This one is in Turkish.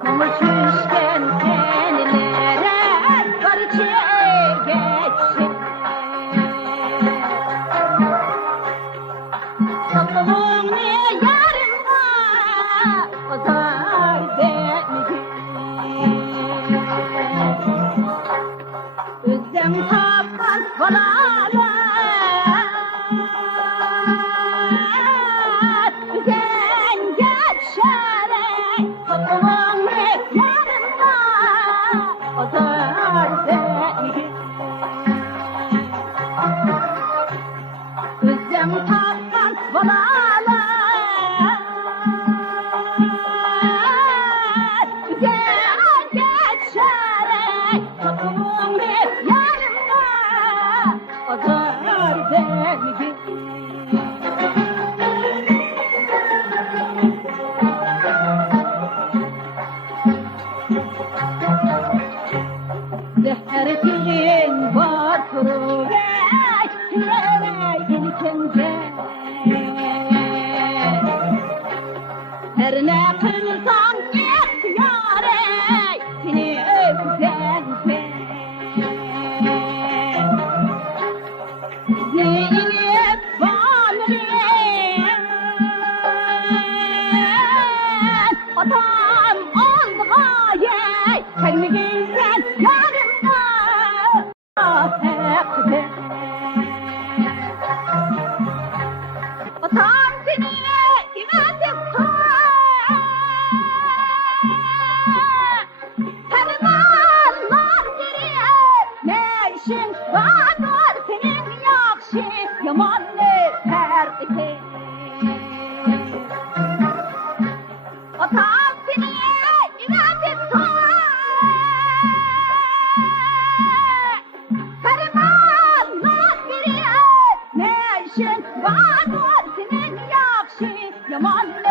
Konuşurken senlere barçı geçsin. Topluluğun yarına pazar demeyim. Özlem tapan balalar güzel geçerek topluluğun yarına pazar demeyim. Özlem tapan balalar güzel geçerek topluluğun yarına pazar demeyim. Zehretin var kurulay, yere ilkinde. Her ne kılsan ihtiyar ey, seni özlense. Zeynep Vanır'ın atam oldu gaye, çekmeyinsen yarımda hepsi. Atam seni güvendim hermanlar geriye, ne işin vardır senin yakşı yamanlı terkisi. Atam seni güvendim hermanlar geriye, ne işin vardır senin yakşı yamanlı